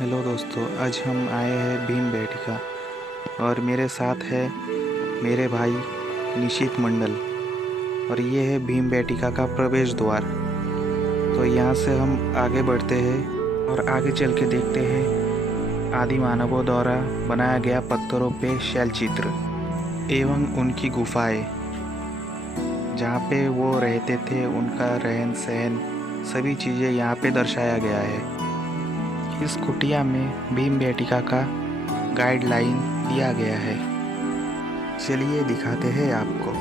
Hello दोस्तों, आज हम आए हैं भीम बेटिका और मेरे साथ है मेरे भाई निशित मंडल। और ये है भीम बेटिका का प्रवेश द्वार। तो यहाँ से हम आगे बढ़ते हैं और आगे चल के देखते हैं आदि मानवों द्वारा बनाया गया पत्थरों पे शैल चित्र एवं उनकी गुफाएं, जहाँ पे वो रहते थे। उनका रहन सहन सभी चीज़ें यहाँ पे दर्शाया गया है। इस कुटिया में भीम बेटिका का गाइडलाइन दिया गया है। चलिए दिखाते हैं आपको।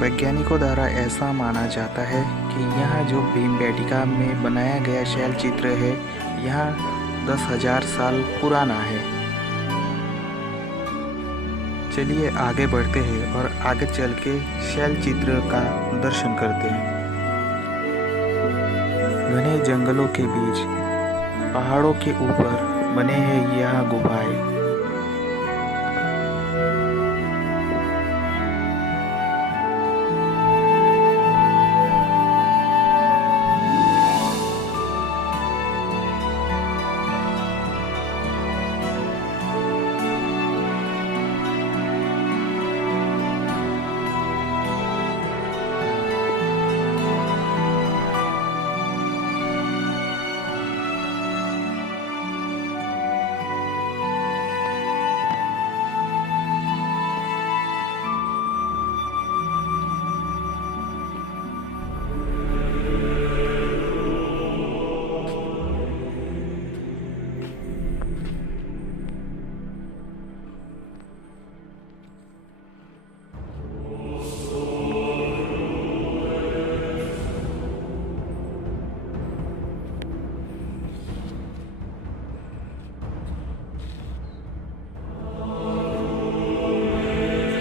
वैज्ञानिकों द्वारा ऐसा माना जाता है कि यहाँ जो भीम बेटिका में बनाया गया शैल चित्र है, यहाँ 10,000 साल पुराना है। चलिए आगे बढ़ते हैं और आगे चल के शैल चित्र का दर्शन करते हैं। घने जंगलों के बीच पहाड़ों के ऊपर बने हैं यह गुफाएं।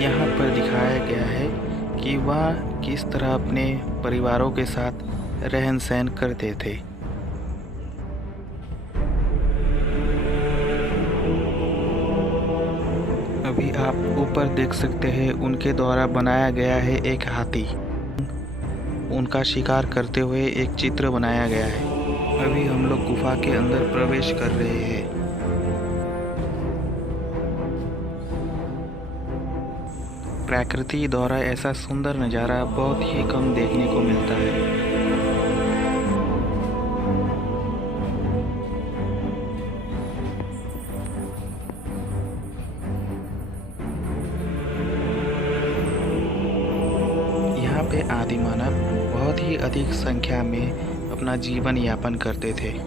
यहाँ पर दिखाया गया है कि वह किस तरह अपने परिवारों के साथ रहन सहन करते थे। अभी आप ऊपर देख सकते हैं, उनके द्वारा बनाया गया है एक हाथी। उनका शिकार करते हुए एक चित्र बनाया गया है। अभी हम लोग गुफा के अंदर प्रवेश कर रहे हैं। प्रकृति द्वारा ऐसा सुंदर नज़ारा बहुत ही कम देखने को मिलता है। यहाँ पे आदि मानव बहुत ही अधिक संख्या में अपना जीवन यापन करते थे।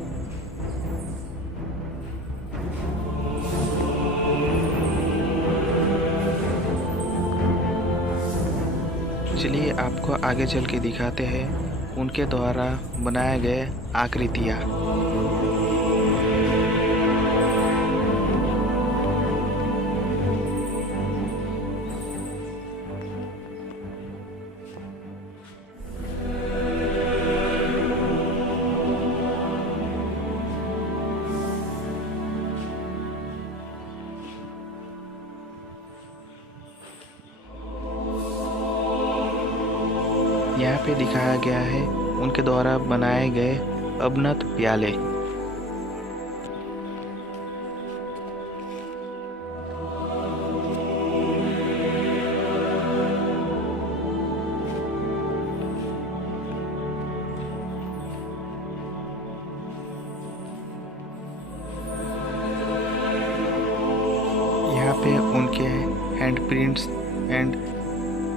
चलिए आपको आगे चल के दिखाते हैं उनके द्वारा बनाए गए आकृतियाँ। यहाँ पे दिखाया गया है उनके द्वारा बनाए गए अवनत प्याले। यहाँ पे उनके हैंडप्रिंट्स एंड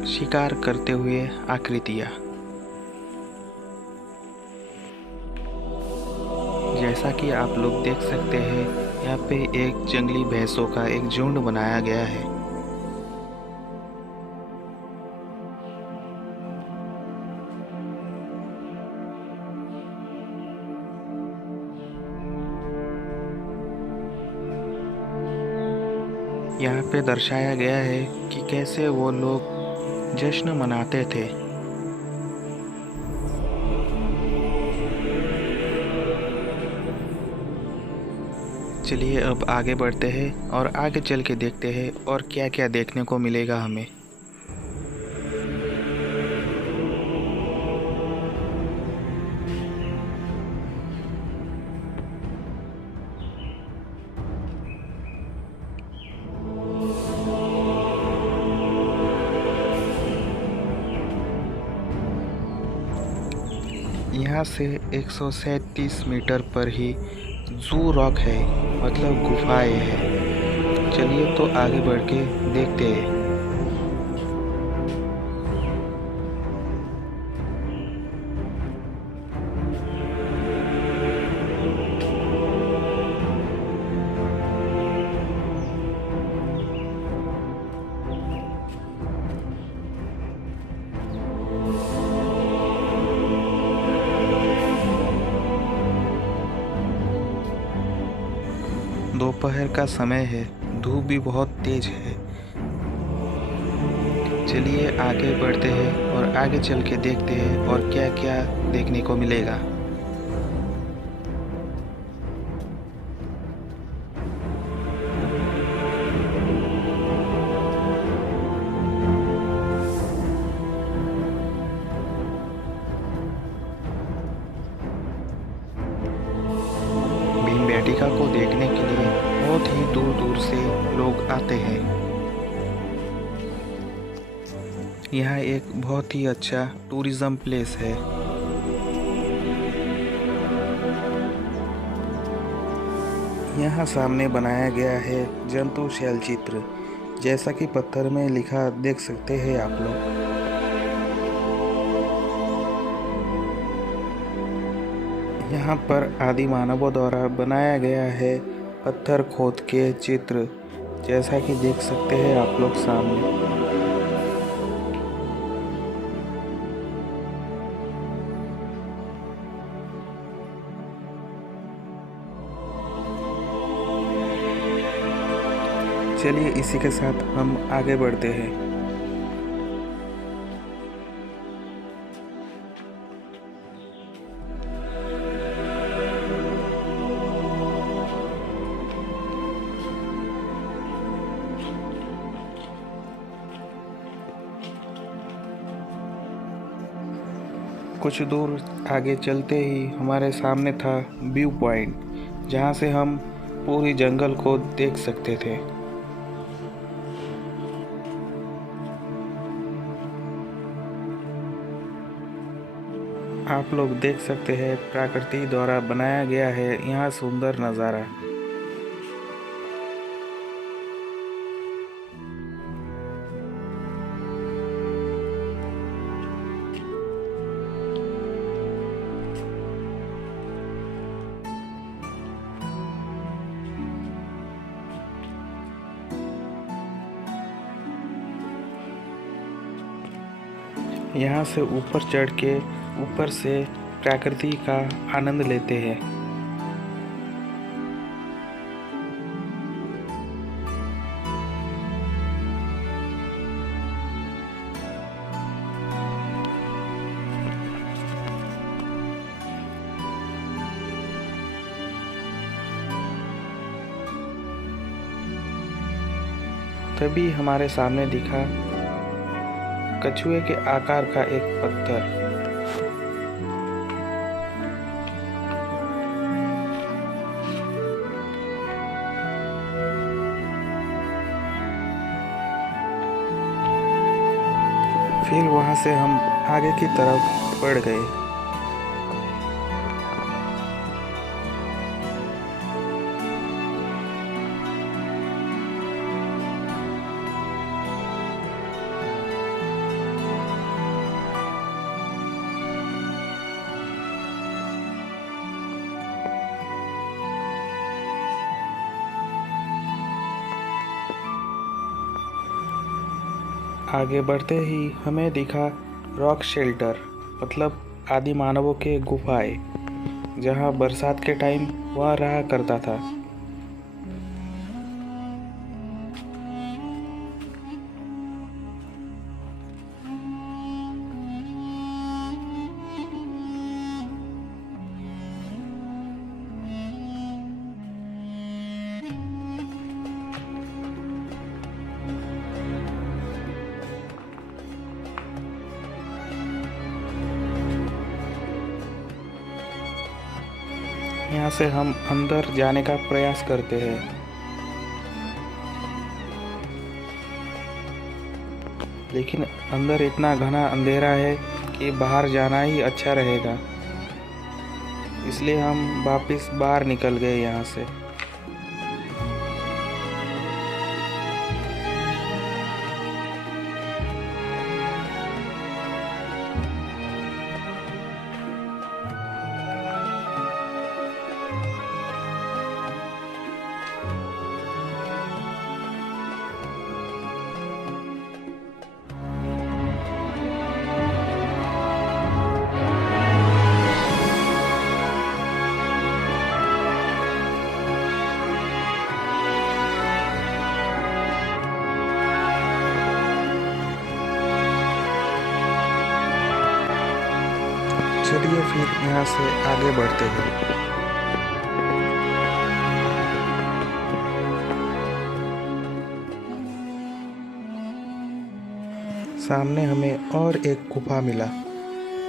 शिकार करते हुए आकृतियाँ। जैसा कि आप लोग देख सकते हैं, यहाँ पे एक जंगली भैंसों का एक झुंड बनाया गया है। यहाँ पे दर्शाया गया है कि कैसे वो लोग जश्न मनाते थे। चलिए अब आगे बढ़ते हैं और आगे चल के देखते हैं और क्या क्या देखने को मिलेगा हमें। यहाँ से 137 मीटर पर ही जू रॉक है, मतलब गुफाएं है। चलिए तो आगे बढ़ के देखते हैं। दोपहर का समय है, धूप भी बहुत तेज है। चलिए आगे बढ़ते हैं और आगे चल के देखते हैं और क्या क्या देखने को मिलेगा। भीमबेटका को देखने के लिए बहुत ही दूर दूर से लोग आते हैं। यह एक बहुत ही अच्छा टूरिज्म प्लेस है। यहाँ सामने बनाया गया है जंतु शैल चित्र, जैसा कि पत्थर में लिखा देख सकते हैं आप लोग। यहाँ पर आदि मानवों द्वारा बनाया गया है पत्थर खोद के चित्र, जैसा कि देख सकते हैं आप लोग सामने। चलिए इसी के साथ हम आगे बढ़ते हैं। कुछ दूर आगे चलते ही हमारे सामने था व्यू पॉइंट, जहाँ से हम पूरी जंगल को देख सकते थे। आप लोग देख सकते हैं प्रकृति द्वारा बनाया गया है यहाँ सुंदर नज़ारा। यहाँ से ऊपर चढ़ के ऊपर से प्रकृति का आनंद लेते हैं। तभी हमारे सामने दिखा कछुए के आकार का एक पत्थर। फिर वहां से हम आगे की तरफ बढ़ गए। आगे बढ़ते ही हमें दिखा रॉक शेल्टर, मतलब आदि मानवों के गुफाएं, जहां बरसात के टाइम वह रहा करता था। यहाँ से हम अंदर जाने का प्रयास करते हैं। लेकिन अंदर इतना घना अंधेरा है कि बाहर जाना ही अच्छा रहेगा। इसलिए हम वापस बाहर निकल गए यहाँ से। चलिए फिर यहाँ से आगे बढ़ते हैं। सामने हमें और एक गुफा मिला,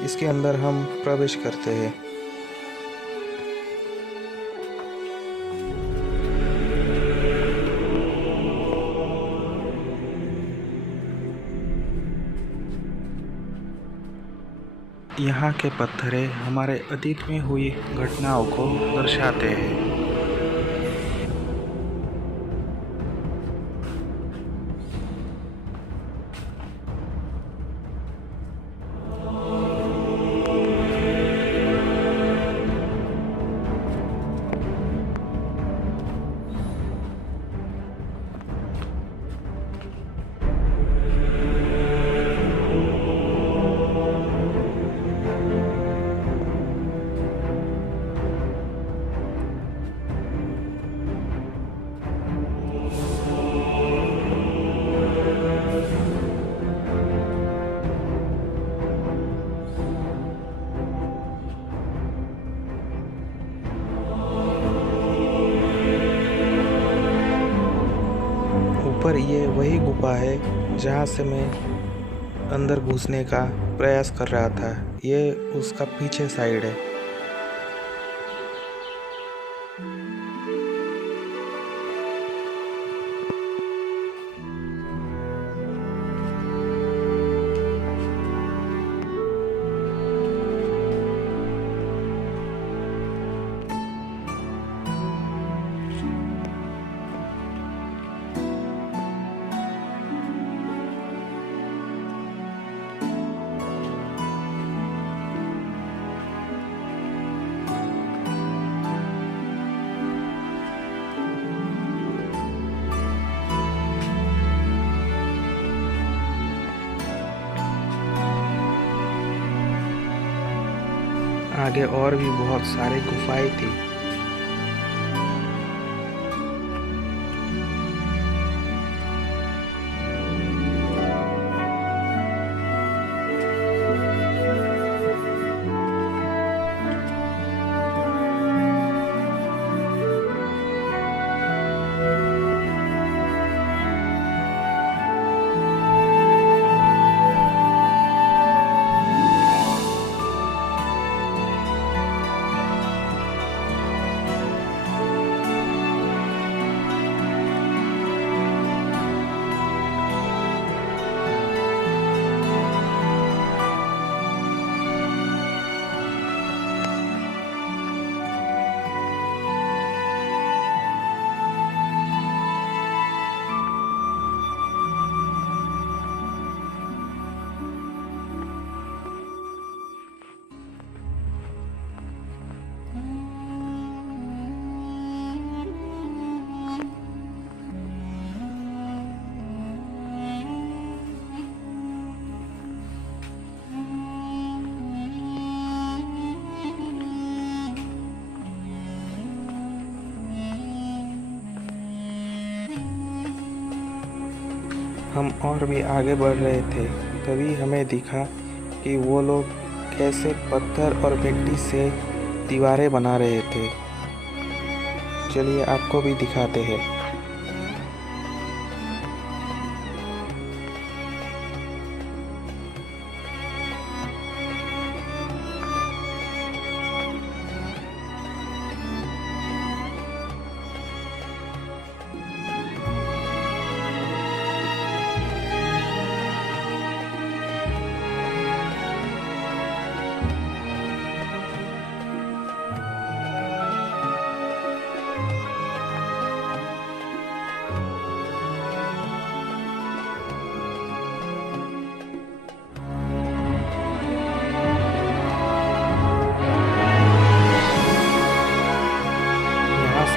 इसके अंदर हम प्रवेश करते हैं। यहाँ के पत्थरे हमारे अतीत में हुई घटनाओं को दर्शाते हैं। ऊपर ये वही गुफा है जहाँ से मैं अंदर घुसने का प्रयास कर रहा था। ये उसका पीछे साइड है। आगे और भी बहुत सारे गुफाएं थी। हम और भी आगे बढ़ रहे थे, तभी हमें दिखा कि वो लोग कैसे पत्थर और मिट्टी से दीवारें बना रहे थे। चलिए आपको भी दिखाते हैं।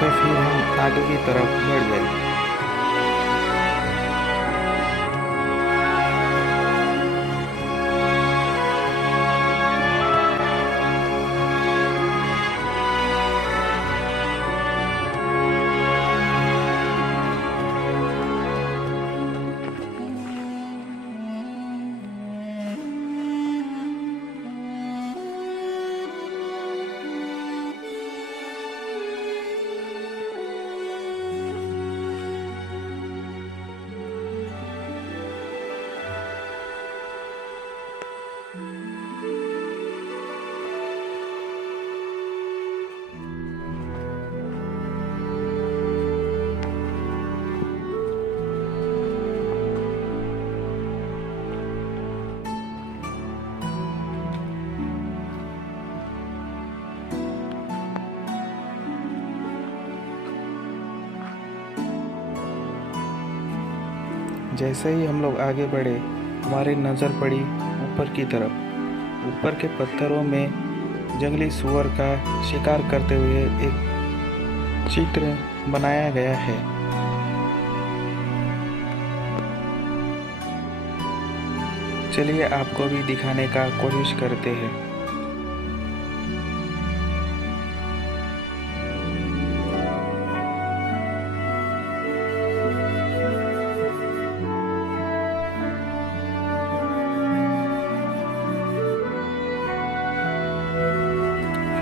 से फिर हम आगे की तरफ बढ़ गए। जैसे ही हम लोग आगे बढ़े, हमारी नज़र पड़ी ऊपर की तरफ। ऊपर के पत्थरों में जंगली सूअर का शिकार करते हुए एक चित्र बनाया गया है। चलिए आपको भी दिखाने का कोशिश करते हैं।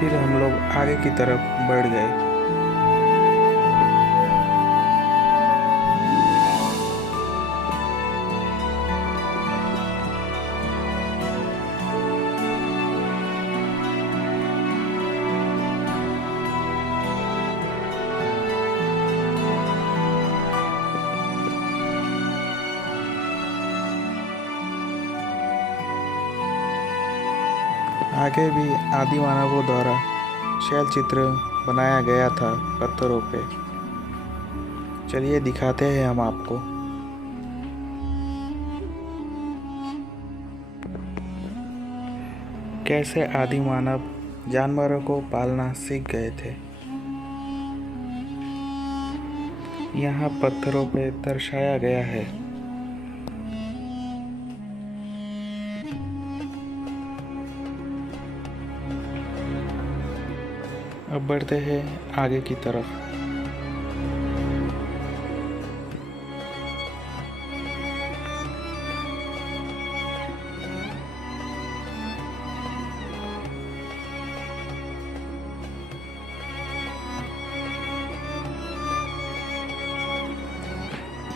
फिर हम लोग आगे की तरफ बढ़ गए। आगे भी आदि मानवों द्वारा शैल चित्र बनाया गया था पत्थरों पे। चलिए दिखाते हैं हम आपको। कैसे आदि मानव जानवरों को पालना सीख गए थे। यहाँ पत्थरों पे दर्शाया गया है। अब बढ़ते हैं आगे की तरफ।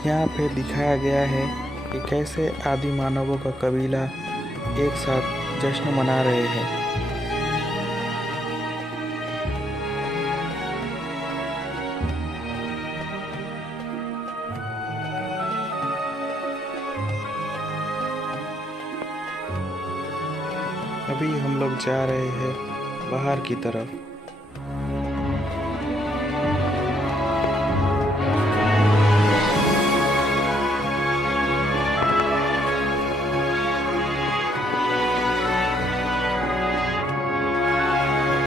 यहाँ पे दिखाया गया है कि कैसे आदि मानवों का कबीला एक साथ जश्न मना रहे हैं। अभी हम लोग जा रहे हैं बाहर की तरफ।